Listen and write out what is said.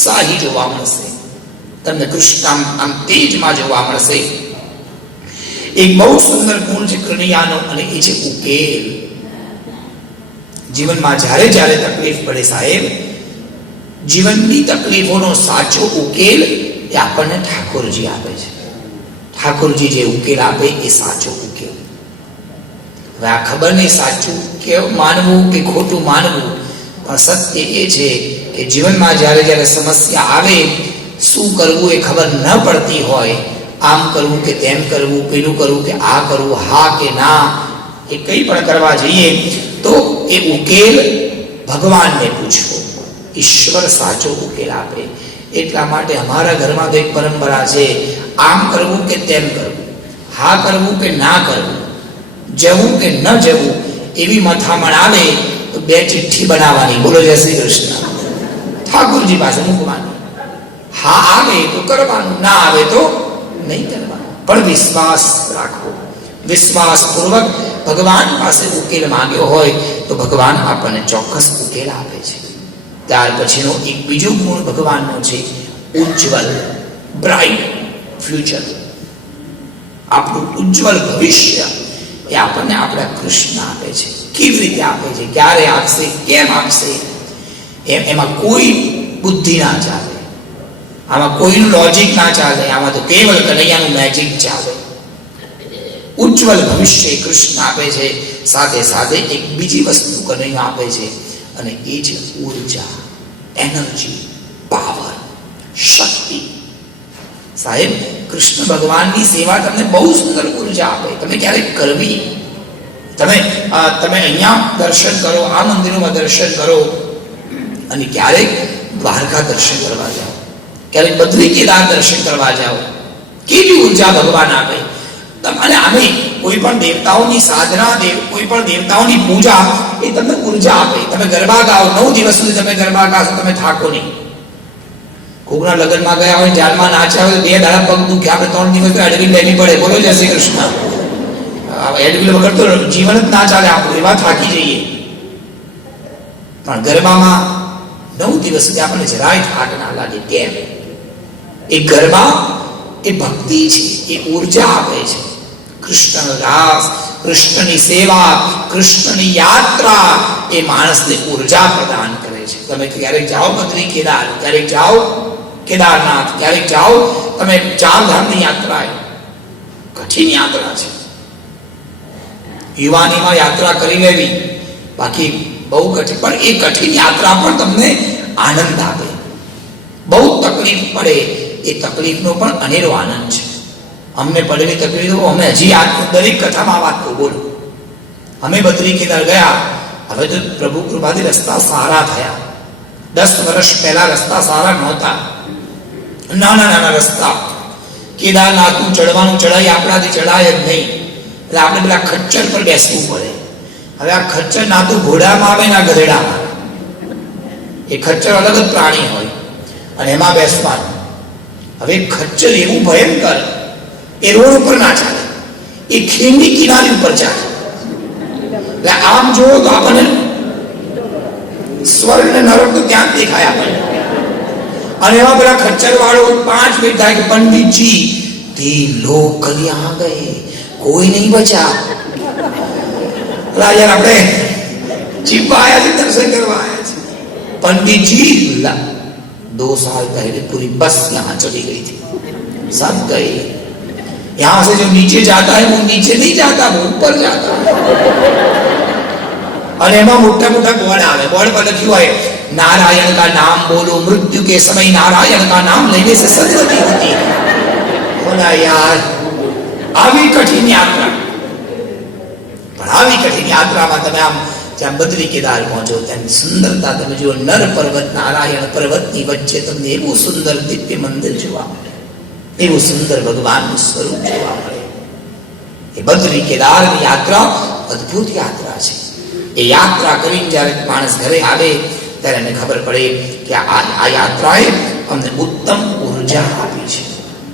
ઉત્સાહી જોવા મળશે, તમને કૃષ્ણ આમ તેજમાં જોવા મળશે. એક બહુ સુંદર ગુણ છે કનૈયાનો, અને એ છે ઉકેલ. જીવનમાં જ્યારે જ્યારે તકલીફ પડે સાહેબ, જીવનની તકલીફોનો સાચો ઉકેલ એ આપણને ઠાકોરજી આપે છે. ઠાકોરજી જે ઉકેલ આપે એ સાચો ઉકેલ. હવે આ ખબર નહીં સાચું કે માનવું કે ખોટું માનવું, પણ સત્ય એ છે કે જીવનમાં જ્યારે જ્યારે સમસ્યા આવે, શું કરવું એ ખબર ન પડતી હોય, આમ કરવું કે તેમ કરવું, પેલું કરવું કે આ કરવું, હા કે ના, એ કંઈ પણ કરવા જઈએ તો એ ઉકેલ ભગવાનને પૂછવો. ઈશ્વર સાચો ઉકેલ આપે. એટલા માટે અમારા ઘરમાં તો એક પરંપરા છે, આમ કરવું કે તેમ કરવું, હા કરવું કે ના કરવું, જવું કે ન જવું, એવી મથામણ આવે તો 2 ચિઠ્ઠી બનાવવાની, બોલો જય શ્રી કૃષ્ણ, ઠાકોરજી પાસે મૂકવાની. હા આવે તો કરવાનું, ના આવે તો નહીં કરવાનું, પણ વિશ્વાસ રાખવો. વિશ્વાસપૂર્વક ભગવાન પાસે ઉકેલ માંગ્યો હોય તો ભગવાન આપણને ચોક્કસ ઉકેલ આપે છે. ત્યાર પછીનો એક બીજો ગુણ ભગવાનનો છે ઉજ્જવલ, બ્રાઇટ ફ્યુચર. આપણું ઉજ્જવલ ભવિષ્ય એ આપણને આપણા કૃષ્ણ આપે છે. કેવી રીતે આપે છે, ક્યારે આપશે, કેમ આપશે, એમાં કોઈ બુદ્ધિ ના ચાલે, આમાં કોઈનું લોજિક ના ચાલે, આમાં તો કેવલ કનૈયાનું મેજિક ચાલે. ઉજ્જવલ ભવિષ્ય કૃષ્ણ આપે છે, સાથે સાથે એક બીજી વસ્તુ કનૈયા આપે છે, અને એ છે ઉર્જા, એનર્જી, પાવર, શક્તિ. સાહેબ, કૃષ્ણ ભગવાનની સેવા તમને બહુ સુંદર ઉર્જા આપે. તમે ક્યારેક કરવી, તમે અહીંયા દર્શન કરો, આ મંદિરોમાં દર્શન કરો, અને ક્યારેક દ્વારકા દર્શન કરવા જાઓ, ક્યારેક બદ્રી કેદાર દર્શન કરવા જાઓ, કેવી ઉર્જા ભગવાન આપે. અને અમે કોઈ પણ દેવતાઓની સાધના, કોઈ પણ દેવતાઓની પૂજા એ તમને ઉર્જા આપે. તમે ગરબા ગાઓ, 9 દિવસ સુધી તમે ગરબા ગાશો, તમે થાકો નહીં. કોકના લગ્નમાં ગયા હોય, જાનમાં નાચ્યા હોય, 2 દાડા પગ દુખ્યા, આપણે 3 દિવસ એડવિલ લેવી પડે, બોલો જય શ્રી કૃષ્ણ. એડવિલ વગર તો જીવન જ ના ચાલે, આપણે એવા થાકી જઈએ. પણ ગરબામાં 9 દિવસ સુધી આપણને જરાય થાક ના લાગે. કેમ? એ ગરબા એ ભક્તિ છે, એ ઉર્જા આપે છે. કૃષ્ણનો રાસ, કૃષ્ણની સેવા, કૃષ્ણની યાત્રા એ માણસને ઉર્જા પ્રદાન કરે છે. તમે ક્યારેક જાઓ બદ્રી કેદાર, ક્યારેક જાઓ કેદારનાથ, ક્યારેક જાઓ તમે ચારધામની યાત્રા, કઠિન યાત્રા છે. યુવાનીમાં યાત્રા કરી લેવી, બાકી બહુ કઠિન, પણ એ કઠિન યાત્રા પણ તમને આનંદ આપે. બહુ તકલીફ પડે, એ તકલીફનો પણ અનેરો આનંદ છે. અમને પડેલી તકલીફો અમે હજી દરેક કથામાં વાત કરું, બોલો. અમે બદ્રી કેદાર ગયા, હવે તો પ્રભુ કૃપાથી રસ્તા સારા થયા. 10 વર્ષ પહેલા રસ્તા સારા નહોતા, નાના રસ્તા. કેદારનાથનું ચડવાનું, ચડાઈ આપણાથી ચડાય જ નહીં, એટલે આપણે પેલા ખચ્ચર પર બેસવું પડે. હવે આ ખચ્ચર ના તો ઘોડામાં આવે ના ગધેડામાં, એ ખચ્ચર અલગ જ પ્રાણી હોય, અને એમાં બેસવાનું. હવે ખચ્ચર એવું ભયંકર, એ રોડ ઉપર ના ચાલે, એ ખીણની કિનારી ઉપર ચાલે. એટલે આમ જોવો તો આપણને સ્વર્ગ ને નરક તો ત્યાં જ દેખાય આપણને. અને એમાં પેલા ખચ્ચર વાળો 5 મિનિટ થાય કે પંડિતજી 3 લોગ કલ્યાં ગયે, કોઈ નહીં બચા. યાર આપણે જીવવા आया थे, दर्शन करवा आया थे. पंडित जी 2 साल पहले पूरी बस यहाँ चली गई थी, सब गए. यहाँ से जो नीचे जाता है वो नीचे नहीं जाता, वो ऊपर जाता है. और एમાં મોટા મોટા બોર્ડ આવે, બોર્ડ પર લખ્યું હોય नारायण का नाम बोलो, मृत्यु के समय नारायण का नाम लेने से सद्गति होती है. बोला यार, આવી કઠિન યાત્રા, પણ આવી કઠિન યાત્રામાં તમે આમ જ્યાં બદ્રી કેદાર પહોંચો ત્યાં સુંદરતા તમે જુઓ. નર પર્વત, નારાયણ પર્વતની વચ્ચે તમને એવું સુંદર દિવ્ય મંદિર જોવા મળે, એવું સુંદર ભગવાનનું સ્વરૂપ જોવા મળે. એ બદ્રી કેદારની યાત્રા અદ્ભુત યાત્રા છે. એ યાત્રા કરીને જ્યારે માણસ ઘરે આવે ત્યારે એને ખબર પડે કે આ યાત્રાએ અમને ઉત્તમ ઉર્જા આપી છે.